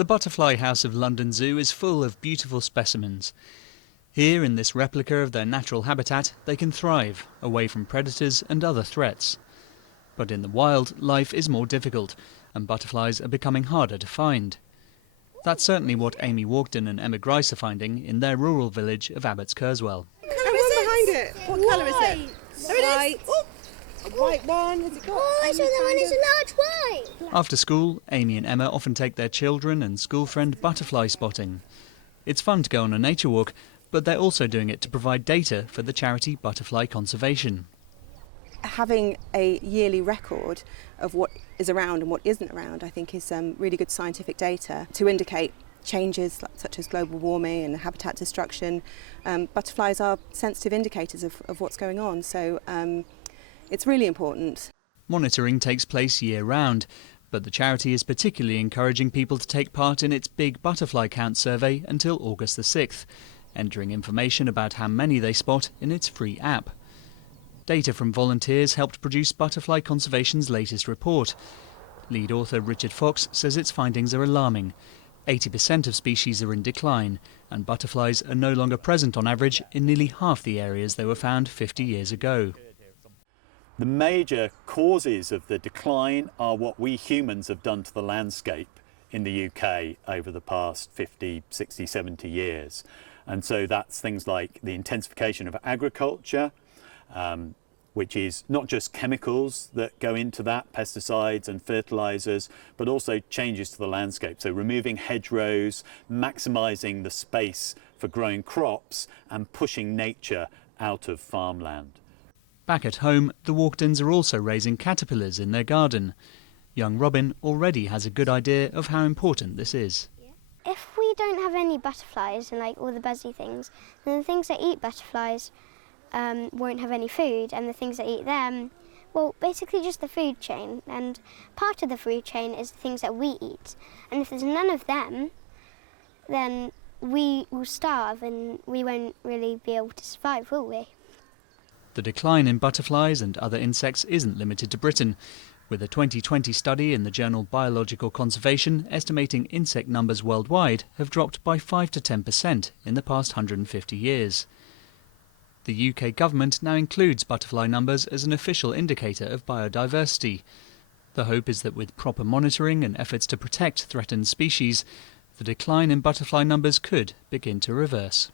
The Butterfly House of London Zoo is full of beautiful specimens. Here, in this replica of their natural habitat, they can thrive, away from predators and other threats. But in the wild, life is more difficult, and butterflies are becoming harder to find. That's certainly what Amy Walkden and Emma Grice are finding in their rural village of Abbots Kerswell. What colour is it? Behind it. What colour is it? There it is. Oh, a white one. Has it got? Oh, I saw that one is a large white. After school, Amy and Emma often take their children and school friend butterfly spotting. It's fun to go on a nature walk, but they're also doing it to provide data for the charity Butterfly Conservation. Having a yearly record of what is around and what isn't around, I think, is really good scientific data to indicate changes such as global warming and habitat destruction. Butterflies are sensitive indicators of what's going on, so it's really important. Monitoring takes place year-round, but the charity is particularly encouraging people to take part in its big butterfly count survey until August the 6th, entering information about how many they spot in its free app. Data from volunteers helped produce Butterfly Conservation's latest report. Lead author Richard Fox says its findings are alarming. 80% of species are in decline, and butterflies are no longer present on average in nearly half the areas they were found 50 years ago. The major causes of the decline are what we humans have done to the landscape in the UK over the past 50, 60, 70 years. And so that's things like the intensification of agriculture, which is not just chemicals that go into that, pesticides and fertilisers, but also changes to the landscape. So removing hedgerows, maximising the space for growing crops and pushing nature out of farmland. Back at home, the Walkdens are also raising caterpillars in their garden. Young Robin already has a good idea of how important this is. If we don't have any butterflies and all the buzzy things, then the things that eat butterflies won't have any food, and the things that eat them, well, basically just the food chain. And part of the food chain is the things that we eat. And if there's none of them, then we will starve and we won't really be able to survive, will we? The decline in butterflies and other insects isn't limited to Britain, with a 2020 study in the journal Biological Conservation estimating insect numbers worldwide have dropped by 5 to 10% in the past 150 years. The UK government now includes butterfly numbers as an official indicator of biodiversity. The hope is that with proper monitoring and efforts to protect threatened species, the decline in butterfly numbers could begin to reverse.